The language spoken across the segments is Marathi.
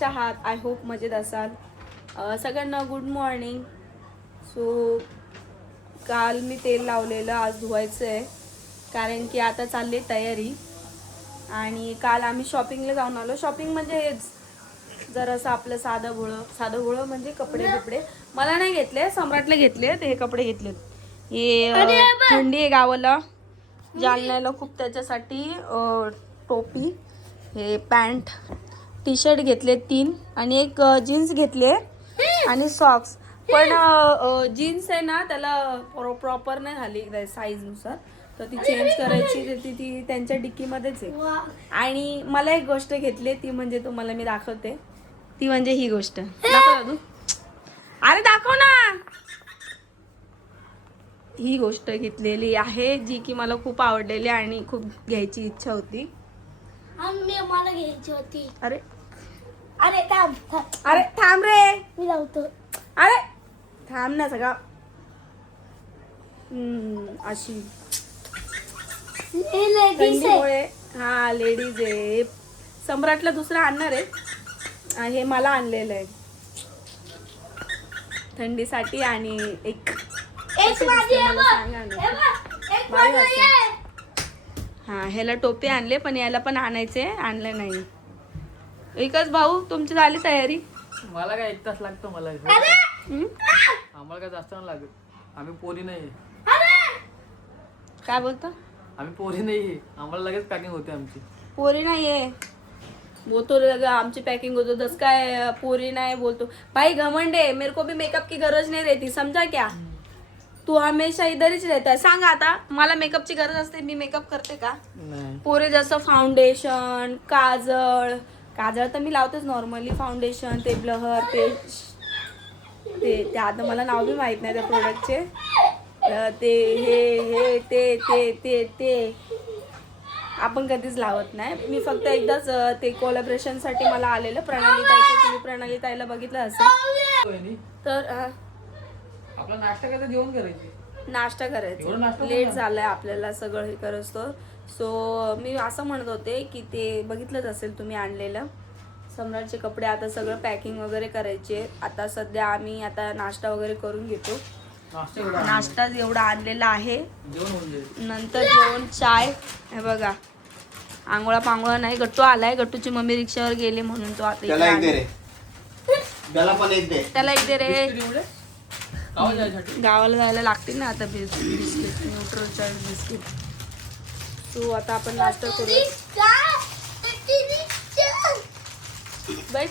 कशा आहात? आय होप मजेत असाल. सगळ्यांना गुड मॉर्निंग. सो काल मी तेल लावलेलं, आज धुवायचं आहे कारण की आता चालली तयारी. आणि काल आम्ही शॉपिंगला जाऊन आलो. शॉपिंग म्हणजे हेच जरासं आपलं साधं भोळं म्हणजे कपडे बिपडे मला नाही घेतले, सम्राटला घेतले. हे कपडे घेतलेत. हे थंडी आहे गावाला, जालन्याला खूप, त्याच्यासाठी टोपी, हे पॅन्ट, टी शर्ट घेतले 3 आणि एक जीन्स घेतले आणि सॉक्स. पण जीन्स आहे ना त्याला प्रॉपर नाही झाली साईजनुसार, तर ती चेंज करायची. तर ती त्यांच्या डिक्कीमध्येच आहे. आणि मला एक गोष्ट घेतली, ती म्हणजे तुम्हाला मी दाखवते. ती म्हणजे ही गोष्ट दाखव दादू. अरे दाखव ना. ही गोष्ट घेतलेली आहे जी की मला खूप आवडलेली आणि खूप घ्यायची इच्छा होती. मला घ्यायची होती. अरे अरे थांब अरे थांब रे. मी लावतो. अरे थांब ना सगळं. अशी थंडीमुळे. हा लेडीज आहे. सम्राटला दुसरा आणणार आहे, हे मला आणलेलं आहे थंडीसाठी. आणि एक मला सांगा ना. हा ह्याला टोपी आणले, पण याला पण आणायचे, आणलं नाही. एकच भाऊ, तुमची झाली तयारी? मला काय 1 तास लागतो. मला आम्हाला काय जास्त नाही लागत. आम्ही पोरी नाही. काय बोलतो? आम्ही पोरी नाही, आम्हाला लगेच पॅकिंग होते आमची. पोरी नाहीये बोलतो, आमची पॅकिंग होतो. दस काय पोरी नाही बोलतो भाई, घमंड है. मेरे को भी मेकअप की गरज नहीं रहती, समझा क्या? तू हमेशा इधरच रहता है. सांग आता, मला मेकअपची गरज असते, मी मेकअप करते का? नाही. पोरी जसं फाउंडेशन, काजळ तर मी लावतेच नॉर्मली. फाउंडेशन, ते ब्लहर, ते आता मला नाव बी माहित नाही त्या प्रोडक्टचे. ते हे ते आपण कधीच लावत नाही. मी फक्त एकदाच ते कोलॅबरेशनसाठी मला आलेलं प्रणाली ताईचं. तुम्ही प्रणाली ताईला बघितलं असेल तर. आपला नाश्ता काय जेवण करायची, नाश्ता करायचा, लेट झालाय आपल्याला सगळं हे करतो. सो मी असं म्हणत होते की ते बघितलंच असेल तुम्ही आणलेलं सम्राटचे कपडे. आता सगळं पॅकिंग वगैरे करायचे. आता सध्या आम्ही आता नाश्ता वगैरे करून घेतो. नाश्ता एवढा आणलेला आहे, नंतर जेवण, चाय. हे बघा, आंघोळा नाही. गट्टू आलाय, गट्टूची मम्मी रिक्षावर गेली म्हणून तो आता त्याला एक दे रे. गावाला जायला लागतील ना आता. Biscuit, न्यूट्रलचं biscuit. तू आता आपण नाश्ता करू. बैठ.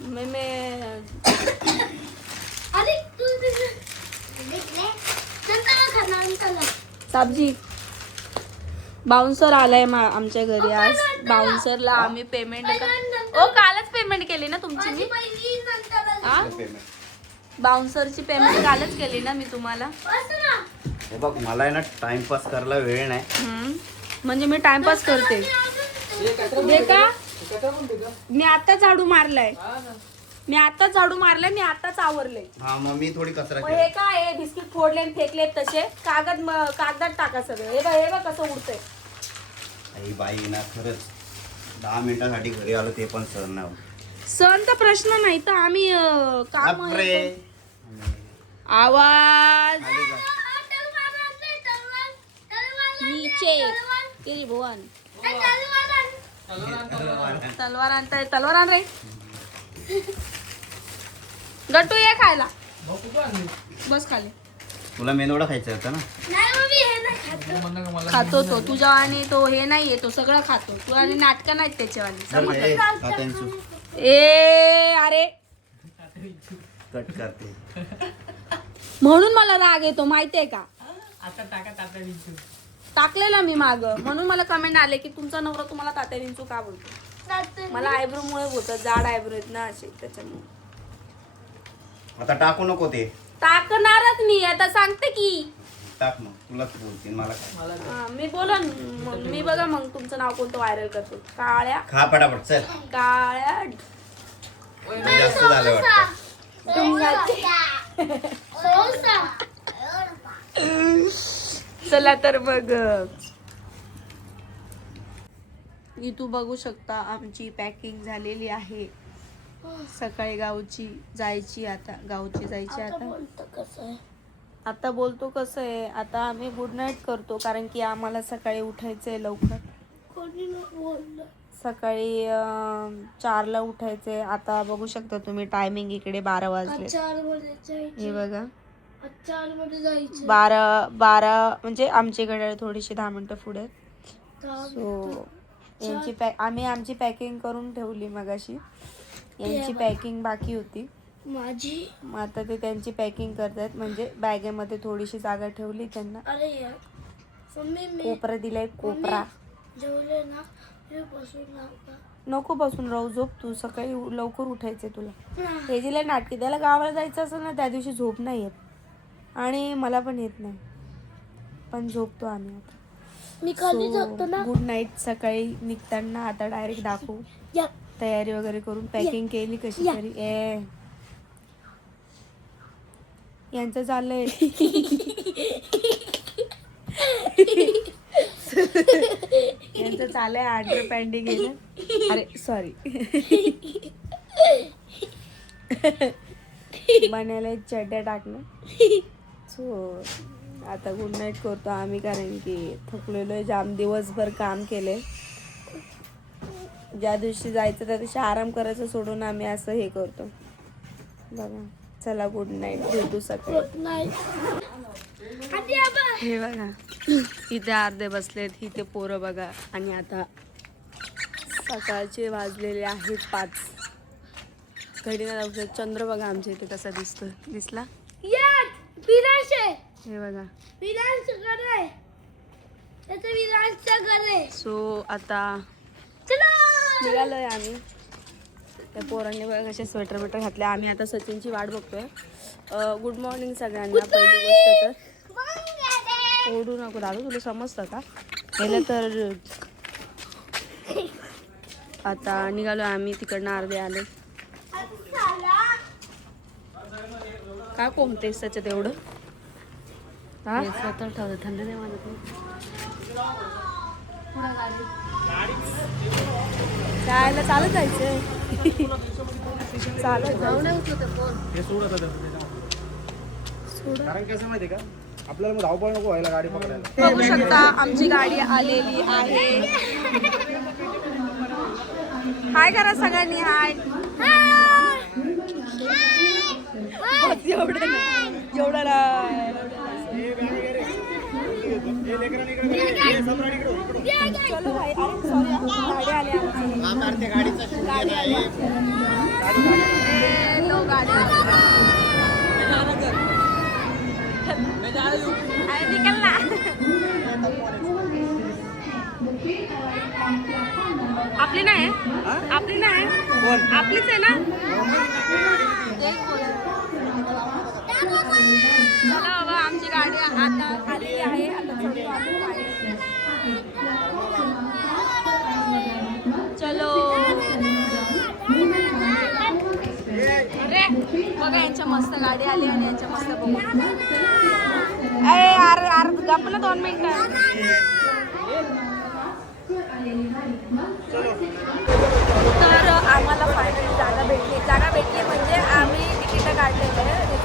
मैं सब्जी. बाउन्सर आलाय आमच्या घरी आज. बाउन्सरला आम्ही पेमेंट कालच पेमेंट केली ना तुमची मी. बाउन्सरची पेमेंट कालच केली ना मी तुम्हाला. हे बघ, मला आहे ना टाइमपास करायला वेळ नाही. म्हणजे मी टाइमपास करते. दे का? मी आता झाडू मारलाय, मी आताच आवरले. हा, मग मी थोडी कचरा हे काय, हे बिस्किट फोडले आणि फेकले तसे. कागदात टाका सगळं. हे बघ कसं उडतंय. आई बाई ना, खरंच 10 मिनिटासाठी घरी आलो ते पण सहन नाही होत. सणचा प्रश्न नाही तर आम्ही काम. बापरे. आवाज नीचे. किरी भुवन तलवार आणताय. तलवार आण रे. गट्टू ये खायला, बस खाली. तुला मेंदोडा खायचा होता ना? खातो तो तुझा. आणि तो हे नाहीये, तो सगळं खातो. तू आणि नाटकं नाहीत त्याच्यावाली, समजलं? ए अरे कट करते म्हणून मला राग येतो, माहितीये का? आता टाकलेला मी माग, म्हणून मला कमेंट आले की तुमचा नवरा तुम्हाला तात्या विंचू का बोलतो. मला आयब्रो मुळे होतं, जाड आयब्रो आहेत ना असे, त्याच्यामुळे. आता टाकू नको ते. टाकणारच मी आता, सांगते की. टाक मग, तुलाच बोलतील, मला काय. मी बोला. मी बघा मग तुमचं नाव कोणतं व्हायरल करतो. काळ्या खा पटापट, चल. काळ्या जास्त झालं वाटतं. चला तर मग इथं बघू शकता आमची पॅकिंग झालेली आहे. सकाळी गावची जायची आता आता बोलतो कसं आहे. आता बोलतो कसं आहे, आता आम्ही गुड नाईट करतो कारण की आम्हाला सकाळी उठायचंय लवकर. कोणी बोललं सकाळी 4ला उठायचंय. आता बघू शकता तुम्ही टायमिंग इकडे 12 वाजले. 4 मध्ये जायचं. हे बघा 4 मध्ये जायचं. 12 म्हणजे आमच्याकडे थोडीशी 10 मिनिटं पुढे. दहा सो आम्ही आमची पॅकिंग करून ठेवली मगाशी. यांची पॅकिंग बाकी होती. माझी मग आता ते त्यांची पॅकिंग करतात. म्हणजे बॅगेमध्ये थोडीशी जागा ठेवली त्यांना. अरे यार मम्मी मी कोपरा दिलाय कोपरा. जेवले ना मी बसून राहता. नको बसून राहू, झोप तू. सकाळी लवकर उठायचंय तुला. हे जिला नाटकी त्याला गावाला जायचं असेल ना त्या दिवशी झोप नाही येत आणि मला पण येत नाही, पण झोपतो आम्ही आता. मी खाली झोपतो ना. Good night. सकाळी निघताना आता डायरेक्ट दाखवू. या तयारी वगैरे करून पॅकिंग केली कशी तरी. यांचं चाललंय यांचं चाललंय आंड्र पॅन्टी गेलं. अरे सॉरी बनायला चड्ड्या टाकणं. सो आता गुड नाईट करतो आम्ही कारण की थकलेलो आहे जाम. दिवसभर काम केले. ज्या दिवशी जायचं त्या दिवशी आराम करायचं सोडून आम्ही असं हे करतो बघा. चला गुड नाईट, भेटू सकाळी. नाही हे बघा इथे अर्धे बसलेत, इथे पोरं बघा. आणि आता सकाळचे वाजलेले आहेत 5. घडीला जाऊ. चंद्र बघा आमच्या इथे कसा दिसला. विराज आहे. हे बघा विराज घर आहे. त्याचं विराजचं घर आहे. सो आता चला निघालोय आम्ही. त्या पोरांनी बघा कसे स्वेटर बिटर घातले. आम्ही आता सचिनची वाट बघतोय. गुड मॉर्निंग सगळ्यांना. पहिली गोष्ट तर ओढू नको दादू, तुला समजतं का गेलं तर. आता निघालो आम्ही तिकडनं. अर्धे आले. काय कोंबतेस त्याच्यात एवढं? हा स्वतः ठेवलं, थंड नाही वाजत. जायला चालत जायचं. चालत जाऊ नये. कारण कसं माहिती का आपल्याला मग धावपळ नको व्हायला गाडी पकडायला. बघू शकता आमची गाडी आलेली आहे. हाय करा सगळ्यांनी. हाय. एवढं नाही. चलो भाई. अरे सॉरी गाडी आली आमची. गाडी आली. लो गाडी अरे निकल ना. आपली नाही आपली नाही आपलीच आहे ना. चला बाबा आमची गाडी आता आलेली आहे. आता चढतो आम्ही गाडी. चलो. अरे बघा यांच्या मस्त गाडी आली आणि यांच्या मस्त बघू. अरे गप ना 2 मिनिटं. तर आम्हाला फायनली जागा भेटली म्हणजे आम्ही तिकीट काढलेलं आहे.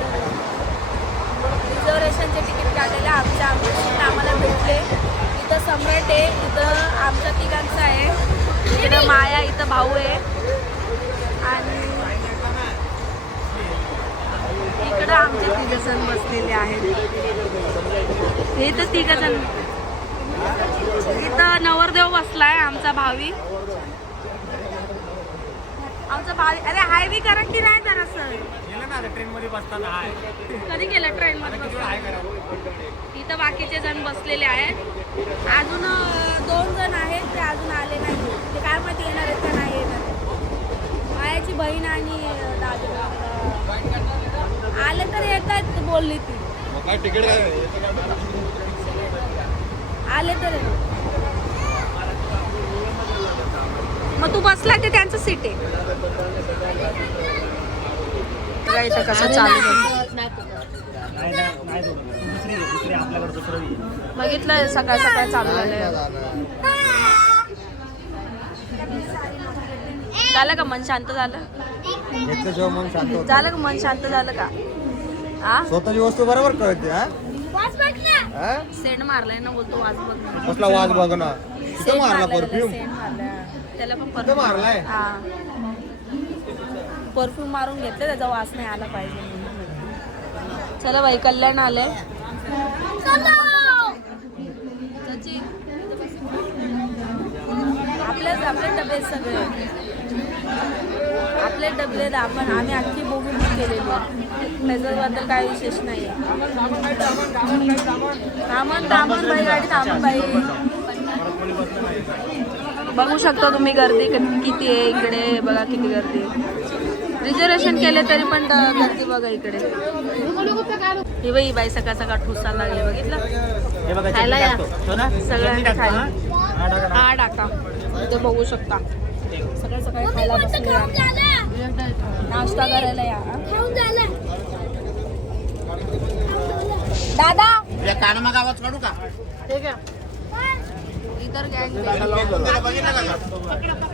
रिझर्वेशनचे तिकीट काढलेले आमच्या आम्हाला भेटले. इथं सम्राट आहे, इथं आमच्या तिघांचं आहे, इकडं माया, इथं भाऊ आहे आणि इकडं आमचे 3 जण बसलेले आहेत. हे तर 3 जण. इथं नवरदेव बसलाय आमचा भावी. अरे हाय बी करा की नाही जरासं. ट्रेन मध्ये बसताना कधी गेलं ट्रेन मध्ये बसताना. इथं बाकीचे जण बसलेले आहेत. अजून 2 जण आहेत ते अजून आले नाही. ते काय माहिती येणार आहेत का नाही येणार. मायाची बहीण आणि दादू आले तर येतात बोलली ती. काय तिकीट काय आले तर मग तू बसला ते त्यांचं सीट आहे. इथं कसं चालू बघितलं सकाळ चालू झालंय. झालं का मन शांत झालं? घेतल्याशिवाय मन शांत होतं. झालं का मन शांत झालं का? हा स्वतःची वस्तू बरोबर कळते हा वास बघ ना. हा? सेंट मारलाय ना बोलतो वाज बघ ना. कसला वाज बघ ना कुठं सेंट मारला मारलाय परफ्यूम सेंट मारलाय. त्याला पण कुठं मारलाय हा परफ्यूम मारून घेतलं त्याचा वास नाही आला पाहिजे. चला बाई कल्याण आलंय. सचिन आपले डबे सगळे आपले डबले आम्ही अख्खी बोगून केलेली त्याच्याबद्दल काही विशेष नाही. थांबन बाई गाडी थांबन बाई. बघू शकता तुम्ही गर्दी किती आहे इकडे. बघा किती गर्दी. रिझर्वेशन केले तरी पण गर्दी बघा इकडे. ही बाई बाई सकाळ सकाळ ठुसायला लागले बघितलं. खायला या सगळ्यांना खायला हा टाका. इथे बघू शकता सकाळ सकाळी खायला बसले. नाश्ता करायला या. खाऊन झालं. दादा कानामाग आवाज काढू का? ठीक आहे. इतर गँग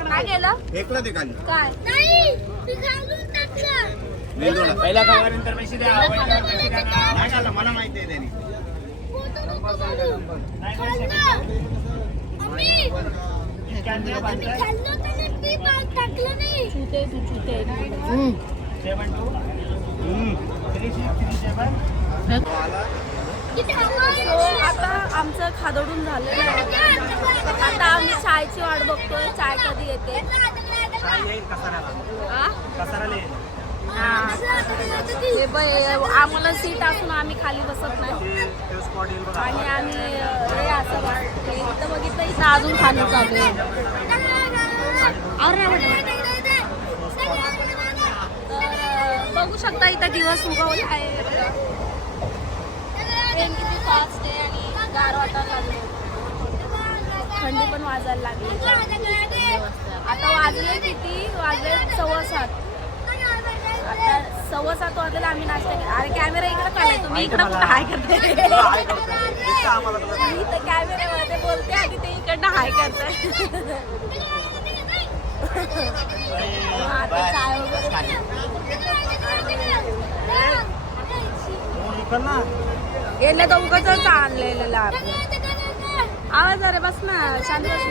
काय केलं फेकलं ते खाली. काय नाही मी खाऊन टाकलं. पहिला खावानंतर पैसे द्या. नाही झालं, मला माहिती आहे त्याने. फोटो नको काढू. खाल्लं. मम्मी मी खाल्लं तर नाही, मी बाहेर टाकलं नाही. चुते तू चुते. किती हवाय. आता आमचं खादडून झालेलं आहे. आता आम्ही चायची वाट बघतोय. चाय कधी येते. हे बाई आम्हाला सीट असून आम्ही खाली बसत नाही. आणि आम्ही हे असं वाटते इथं बघितलं इथं अजून खाली चालू आहे. तर बघू शकता इथं दिवस उगवला आहे. ट्रेन किती फास्ट आहे आणि गार वाटायला लागले. थंडी पण वाजायला लागली. आता वाजले किती वाजले 7:15. आता 7:15 वाजलेला आम्ही नाश्ता केला. अरे कॅमेरा इकडे काढाय तुम्ही इकडे कुठं हाय करते. मी तर कॅमेऱ्यामध्ये बोलते आणि ते इकडनं हाय करताय. आता चाय वगैरे गेले तर उगाच आणलेलं आवाज. अरे बस ना शांत बस.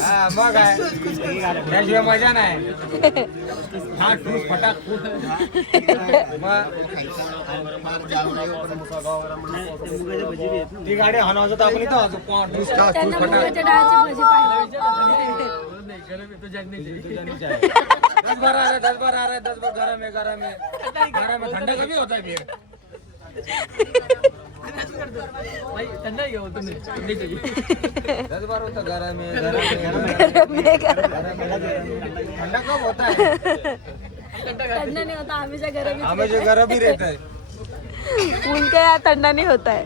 हा मग आहे त्याशिवाय मजा नाही. हा ठूस फटाक ती गाडी हाणावं तर आपण इथं ठूस त्यांना फटाक. मुगाच्या डाळीची भजी पाहिजे. 10 बार आ रहा है 10 बार आ रहा है 10 बार गरम है गरम है गरम है. ठंडा कभी होता है फिर. ठंडा ही बोलतो नहीं चाहिए. 10 बार होता गरम है गरम है ठंडा कब होता है. थंड नाही होता हमेशा गरम ही. हमें जो गरम ही रहता है. उनका यहाँ ठंडा नहीं होता है.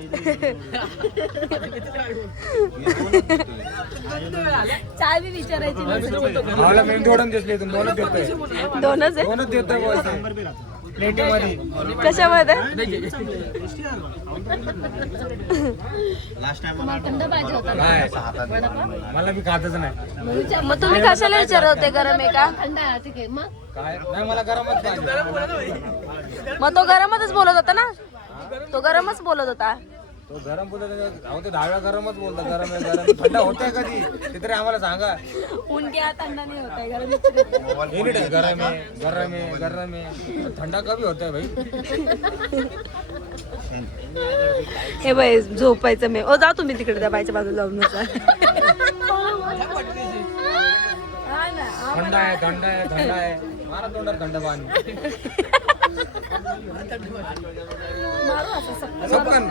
चाय भी विचारायची नसेल. आम्हाला मेन दोडन दिसले तुम दोनच देतोय. दोनच आहे. दोनच देतोय बोलतोय प्लेटीमध्ये. कशामध्ये लास्ट टाइम मला काय मला मी खातच नाही. मग तुम्ही कशाला विचारत होते गरम आहे का? काय नाही मला गरमच पाहिजे. मग तो गरमच बोलत होता ना. तो गरमच बोलत होता. तो गरम बोलत अहो ते 10 वेळा गरमच बोलतो. गरम आहे गरम. थंडा होतंय कधी ते तरी आम्हाला सांगा. उनके यहाँ ठंडा नहीं होता है गरम. एनी टाइम गरम है गरम है गरम है. ठंडा कभी होता है भाई. हे बाई झोपायचं मी. ओ जाऊ तुम्ही तिकडे त्या बाईच्या बाजूला जाऊन बसा. थंडा आहे थंडा आहे थंडा आहे. मारा तोंडात थंड पाणी. सबकन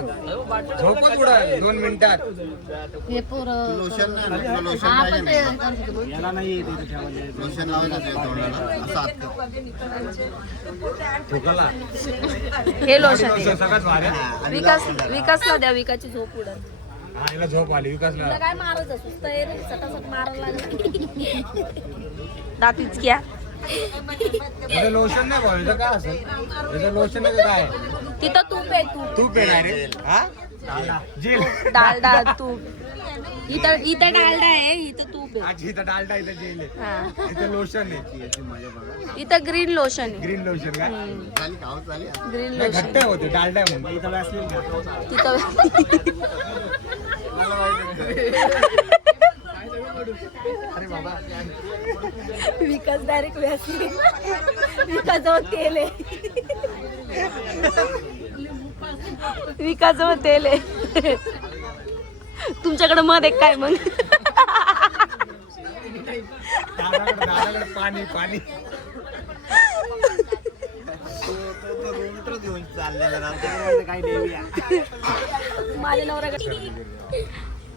झोपच उडा 2 मिनिटात. लोशन नाही, लोशन पाहिजे नाही. याला नाही लोशन लावायचं ते तोंडाला असं हात ठोकला. हे लोशन सगळ्यात भारी. विकासला द्या. विकासची झोप उडत. हा याला झोप आली विकासला. तुला काय मारत असू तर सटासट मारायला लागलं. दातीच क्या इथं लोशन नाही भाऊ. इथं काय असेल इथं लोशन आहे का काय. तिथं तूप आहे तूप. तूप येणार रे. हा जेल डालडा तूप. इथं डालडा आहे, इथं तूप आहे. आजी इथं डालडा इथं जेल आहे. हा. इथं लोशन आहे याची माझ्या बघा. इथं ग्रीन लोशन आहे. ग्रीन लोशन का ग्रीन नाही, लोशन घट्ट होते डालडा आहे म्हणून इथं असलेलं तिथं अरे बाबा विकास डायरेक्ट व्यासली विकासजवळ तेल आहे. विकासजवळ तेल आहे. तुमच्याकडे मध आहे काय मग? दादाकडे पाणी पाणी घेऊन चाललेला काही देवी माझ्या नवऱ्याकडे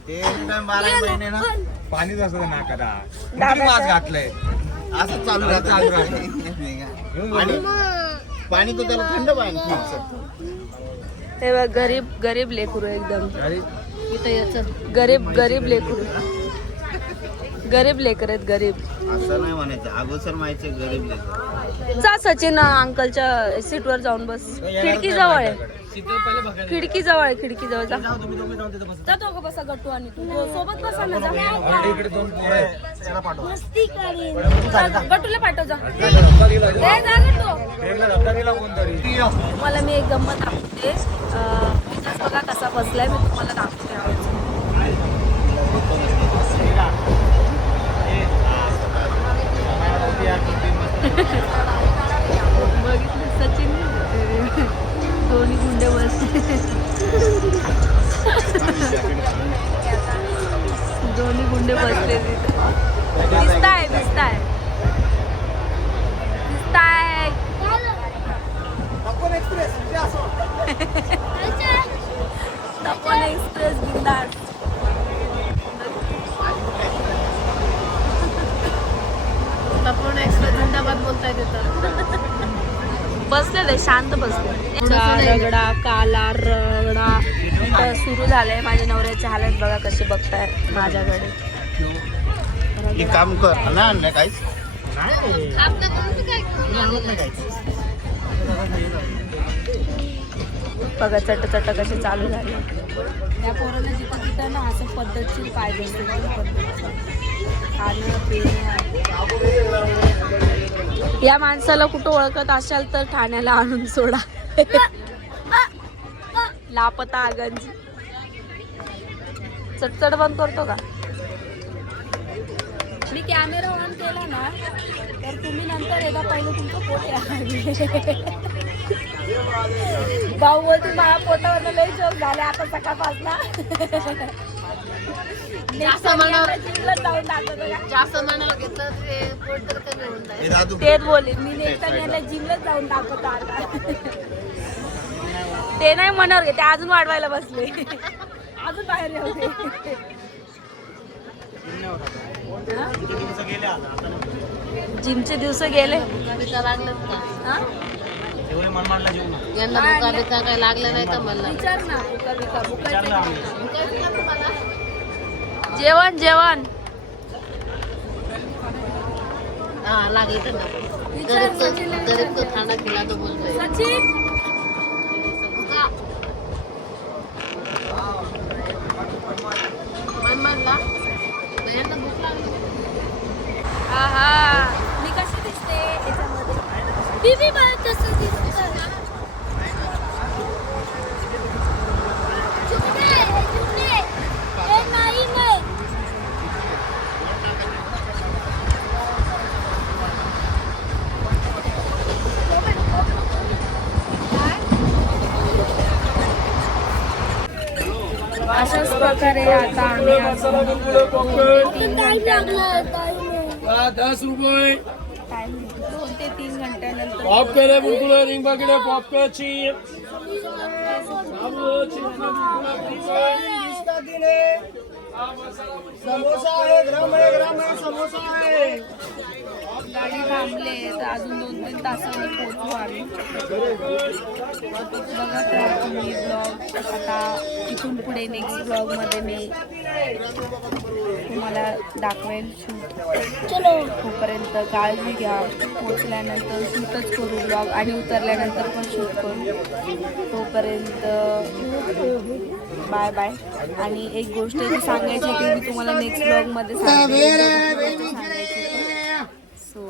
ते 12 महिने ना पाणीच असतं नाकाला. किती वास घातलंय असं चालू राहतं. आणि पाणी तर त्याला थंड पाणी. ते बघ, गरीब गरीब लेकरू एकदम. अरे गरीब गरीब लेकरू. गरीब लेकर आहेत गरीब. असं नाही म्हणायचं, अगोदर माहिती गरीब लेकरं. जा सचिन अंकलच्या सीटवर जाऊन बस. खिडकी जवळ आहे, खिडकी जवळ आहे, खिडकी जवळ जा. जातो का बसा गट्टू आणि तू सोबत बसा ना. जा इकडे 2 पोरं आहेत. त्याला पाठवा. मस्ती करेन. गट्टूला पाठव जा. रत्नागिरीला ए, जा गट्टू. ट्रेनला रत्नागिरीला कोणतरी मला मी एक गंमत दाखवते. विकास बघा कसा बसलाय, मी तुम्हाला दाखवते. बघितलं सचिन, दोन्ही गुंडे बसले. दोन्ही गुंडे बसले तिथे. दिसताय दिसताय दिसताय. तपोन एक्सप्रेस बिंदास. तपोन एक्सप्रेस जिंदाबाद बोलताय तिथं. बसले ते शांत बसले. रगडा काला रगडा तर सुरू झालंय. माझ्या नवऱ्याची हालत बघा कशी बघताय माझ्याकडे. हे काम कर ना आणलं काहीच. बघा चट चट कशी चालू झाली. या पोराला जिथं तिथं ना असं पद्धतशीर पाहिजे खाणं पिणं. या माणसाला कुठं ओळखत असाल तर ठाण्याला आणून सोडा. लापता आगंज. चटचट बंद करतो का? मी कॅमेरा ऑन केला ना तर तुम्ही नंतर एकदा पहिलं तुमचं पोट आहे. भाऊ बोलतो माझ्या पोटावर लई जोक झाले आता सकाळपासून. तेच बोलले मी नेक्स्ट टाइम याला जिमलाच जाऊन दाखवतो आता. ते नाही म्हणणार ते अजून वाढवायला बसले. अजून बाहेर येऊ दे. जिमचे दिवस गेले. यांना बुका बिका काय लागलं नाही का मला? विचार ना. जेवण जेवण हाँ लागले तर ना. गरीब तो खाना खिला तो बोलतोय. सचिन मनला यांना भूक लागली. हा मी कशी दिसते याच्यामध्ये? बीबी मला तसं दिसतं. चुकले, चुकले. ए, नाही नाही. अशाच प्रकारे आता आम्ही अजून टाइम लागला टाइम. 10 रुपये. 2 ते 3 घंट्यानंतर पॉप केले बुलबुले रिंग बघले पॉप केची. समोसा आहे, गरम आहे, गरम आहे, समोसा आहे. गाडी थांबले तर अजून 2-3 तासांनी पोहोचू आम्ही. बघत राहा तुम्ही ब्लॉग. आता इथून पुढे नेक्स्ट ब्लॉगमध्ये मी तुम्हाला दाखवेल शूट. तोपर्यंत काळजी घ्या. पोचल्यानंतर शूटच करू ब्लॉग आणि उतरल्यानंतर पण शूट करू. तोपर्यंत बाय बाय. आणि एक गोष्ट ती सांगायची ती मी तुम्हाला नेक्स्ट ब्लॉगमध्ये सांगायची. सो